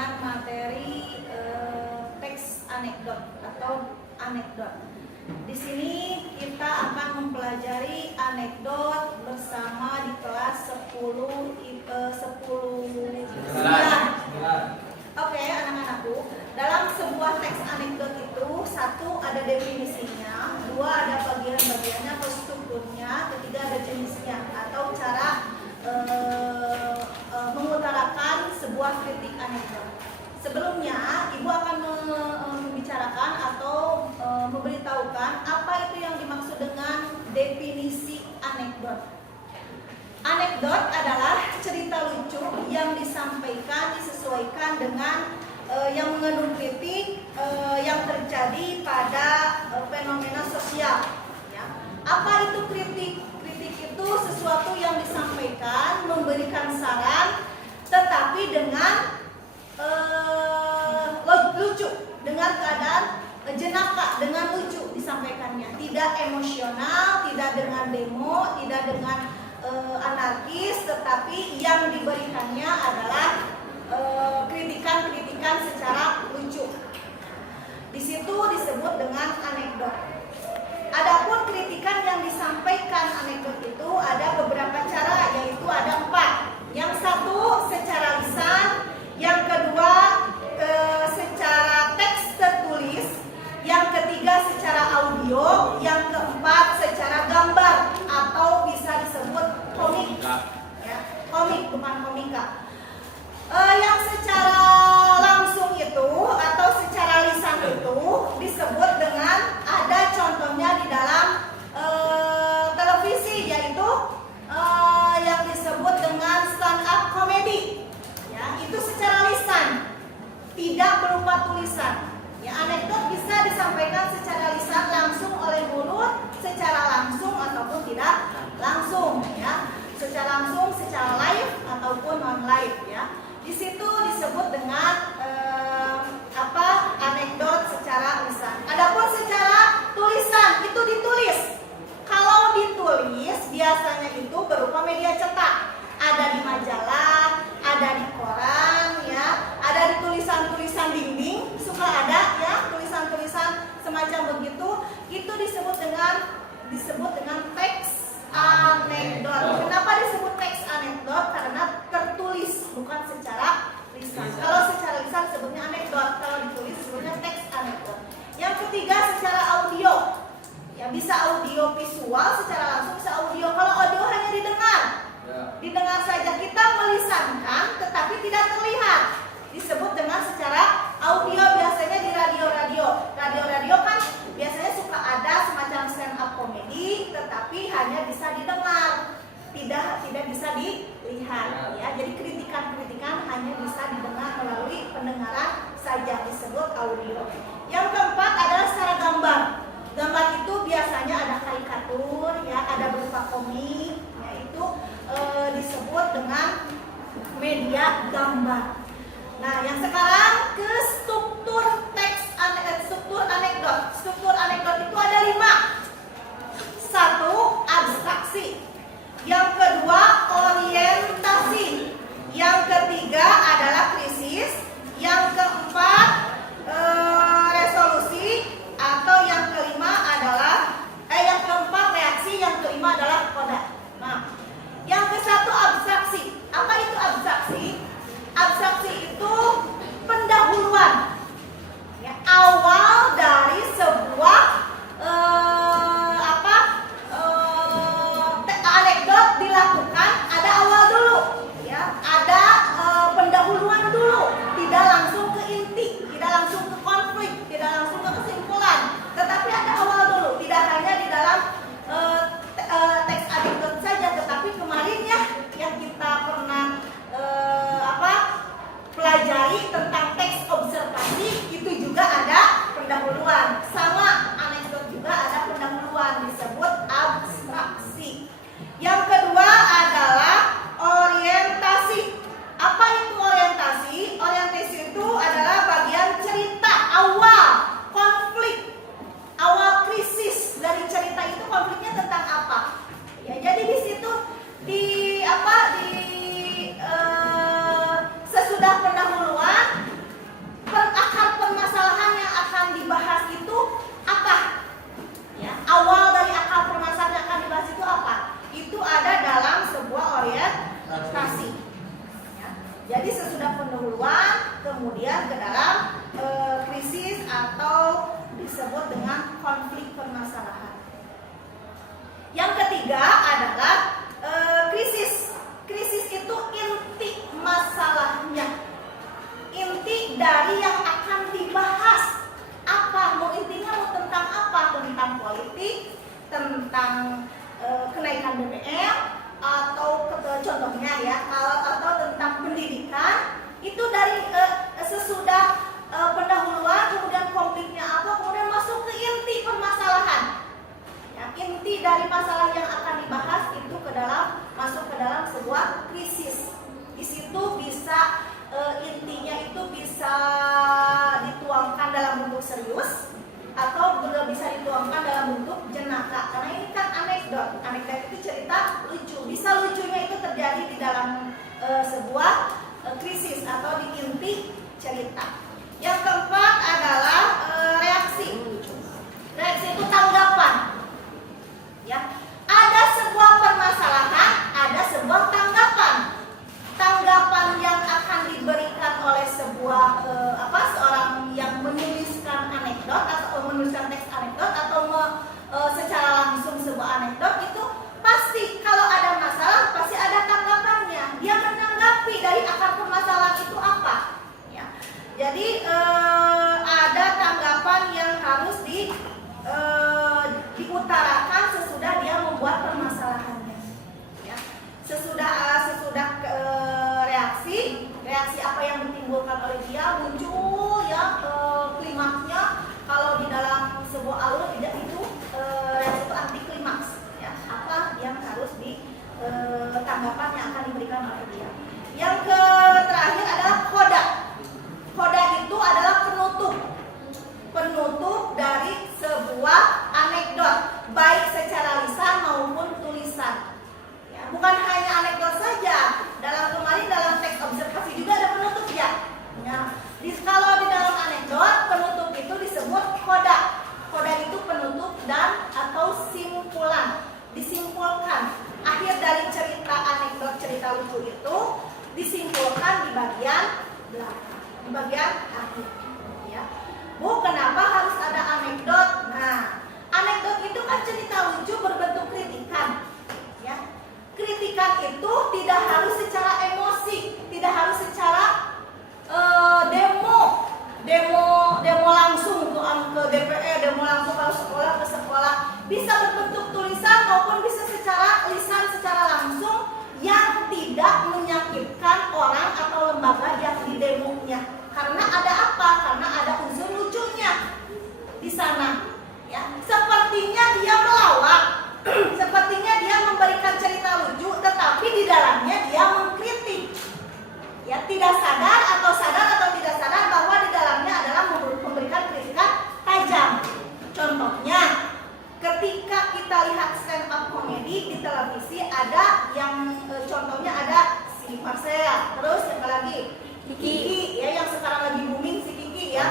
dengan materi teks anekdot atau anekdot. Di sini kita akan mempelajari anekdot bersama di kelas 10 Oke, anak-anakku. Dalam sebuah teks anekdot itu, satu ada definisinya, dua ada bagian-bagiannya atau strukturnya, ketiga ada jenisnya atau cara mengutarakan sebuah kritik anekdot. Sebelumnya, Ibu akan membicarakan atau memberitahukan apa itu yang dimaksud dengan definisi anekdot. Anekdot adalah cerita lucu yang disampaikan disesuaikan dengan yang mengandung kritik yang terjadi pada fenomena sosial. Ya. Apa itu kritik? Kritik itu sesuatu yang disampaikan, memberikan saran, tetapi dengan lucu, dengan keadaan jenaka, dengan lucu disampaikannya, tidak emosional, tidak dengan demo, tidak dengan anarkis, tetapi yang diberikannya adalah kritikan-kritikan secara lucu. Di situ disebut dengan anekdot. Adapun kritikan yang disampaikan anekdot itu ada beberapa cara, yaitu ada 4. Yang satu secara lisan, yang kedua secara teks tertulis, yang ketiga secara audio, yang keempat secara gambar atau bisa disebut komik. Ya, komik bukan komika. Yang secara langsung itu atau secara lisan itu disebut dengan, ada contohnya di dalam televisi, yaitu yang disebut dengan stand up comedy. Ya, itu secara lisan, tidak berupa tulisan. Ya, anekdot bisa disampaikan secara lisan langsung oleh mulut, secara langsung ataupun tidak langsung, ya. Secara langsung, secara live ataupun non live, ya. Di situ disebut dengan anekdot secara lisan. Adapun secara tulisan itu ditulis. Kalau ditulis biasanya itu berupa media cetak. Ada di majalah, ada di koran, ya, ada di tulisan-tulisan dinding, suka ada, ya, tulisan-tulisan semacam begitu. Itu disebut dengan teks anekdot. Kenapa disebut teks anekdot? Karena tertulis, bukan secara lisan. Kalau secara lisan sebutnya anekdot, kalau ditulis sebutnya teks anekdot. Yang ketiga secara audio. Ya, bisa audio visual secara langsung, bisa audio. Kalau audio hanya didengar. Didengar saja, kita melisankan tetapi tidak terlihat, disebut dengan secara audio. Biasanya di radio kan biasanya suka ada semacam stand up comedy, tetapi hanya bisa didengar, tidak bisa dilihat, ya. Jadi kritikan hanya bisa didengar melalui pendengaran saja, disebut audio. Yang keempat adalah secara gambar. Gambar itu biasanya ada karikatur, ya, ada berupa komik, yaitu disebut dengan media gambar. Nah, yang sekarang ke struktur teks struktur anekdot. Struktur anekdot itu ada 5. 1. Abstraksi. Yang kedua orientasi. Yang ketiga adalah krisis. Yang keempat resolusi, atau yang kelima adalah yang keempat reaksi, yang kelima adalah koda. Nah, yang ke-1 abstraksi. Apa itu abstraksi? Abstraksi itu pendahuluan, ya, awal dari sebuah anekdot dilakukan. Ada awal dulu, ya, ada pendahuluan dulu. pendahuluan, kemudian ke dalam krisis atau disebut dengan konflik permasalahan. Yang ketiga adalah krisis. Krisis itu inti masalahnya, inti dari yang akan dibahas. Apa? Mau intinya mau tentang apa? Tentang politik, tentang kenaikan BBM, atau contohnya ya, atau tentang pendidikan. Itu dari sesudah pendahuluan, kemudian konfliknya apa, kemudian masuk ke inti permasalahan. Ya, inti dari masalah yang akan dibahas itu masuk ke dalam sebuah krisis. Di situ bisa intinya itu bisa dituangkan dalam bentuk serius atau bisa dituangkan dalam bentuk jenaka. Karena ini kan anekdot. Anekdot itu cerita lucu. Bisa lucunya itu terjadi di dalam sebuah krisis atau di inti cerita. Yang keempat adalah reaksi. Reaksi itu tanggapan. Ya, ada sebuah permasalahan, ada sebuah tanggapan. Tanggapan yang akan diberikan oleh seorang yang menuliskan anekdot atau menuliskan teks anekdot atau secara langsung sebuah anekdot itu pasti kalau ada masalah pasti ada tanggapannya. Dia menanggapi dari akar permasalahan itu apa. Ya. Jadi ada tanggapan yang harus diutarakan sesudah dia membuat permasalahannya. Ya. Sesudah reaksi apa yang ditimbulkan oleh dia muncul ya klimaksnya. Kalau di dalam sebuah alur tidak itu reaksi itu anti klimaks. Ya. Apa yang harus tanggapan yang akan diberikan oleh dia. Yang terakhir adalah khoda. Khoda itu adalah penutup dari sebuah anekdot, baik secara lisan maupun tulisan. Ya, bukan hanya anekdot saja. Dalam teks observasi juga ada penutup ya. Kalau di dalam anekdot, penutup itu disebut khoda. Khoda itu penutup dan atau simpulan. Disimpulkan. Akhir dari cerita anekdot, cerita lucu itu disimpulkan di bagian belakang, di bagian akhir. Ya. Bu, kenapa harus ada anekdot? Nah, anekdot itu kan cerita lucu berbentuk kritikan. Ya. Kritikan itu tidak harus secara emosi, tidak harus secara demo langsung ke DPR, demo langsung ke sekolah, bisa berbentuk tulisan maupun bisa secara lisan, secara langsung yang tidak menyakitkan orang atau lembaga yang didemonya. Karena ada apa? Karena ada unsur lucunya di sana. Ya, sepertinya dia melawak, sepertinya dia memberikan cerita lucu, tetapi di dalamnya dia mengkritik. Ya, tidak sadar atau tidak sadar bahwa di dalamnya adalah memberikan kritikan tajam. Contohnya, ketika kita lihat stand up comedy di televisi, ada yang contohnya ada si Marcel, terus yang lagi Kiki ya, yang sekarang lagi booming si Kiki ya.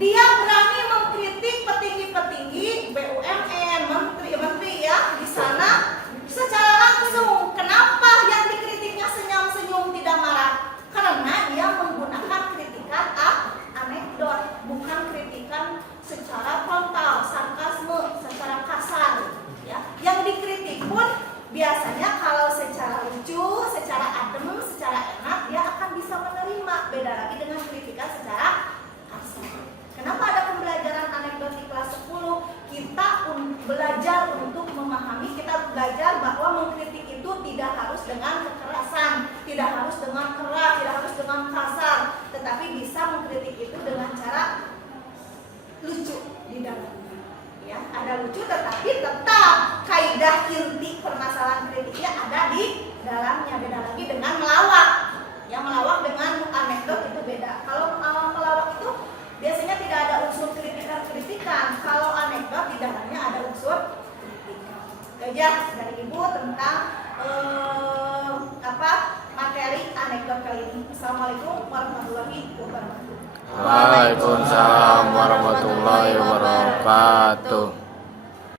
Dia berani mengkritik petinggi-petinggi BUMN, menteri-menteri ya di sana secara langsung. Kenapa yang dikritiknya senyum-senyum tidak marah? Karena dia menggunakan kritikan anekdot, bukan kritikan secara frontal, sarkasme, secara kasar. Ya. Yang dikritik pun biasanya kalau secara lucu, secara adem, secara enak, dia akan bisa menerima. Beda lagi dengan kritikan secara kasar. Kenapa ada pembelajaran anekdot di kelas 10? Kita belajar untuk memahami, kita belajar bahwa mengkritik itu tidak harus dengan kekerasan, tidak harus dengan keras, tidak harus dengan kasar, tetapi bisa mengkritik itu dengan cara lucu di dalamnya. Ya, ada lucu tetapi tetap kaidah inti permasalahan kritiknya ada di dalamnya. Beda lagi dengan melawak. Yang melawak dengan anekdot itu beda. Kalau melawak itu biasanya tidak ada unsur kritikan. Kalau anekdot di dalamnya ada unsur kritikan. Ya, dari Ibu tentang materi anekdot kali ini. Assalamualaikum warahmatullahi wabarakatuh. Waalaikumsalam warahmatullahi wabarakatuh.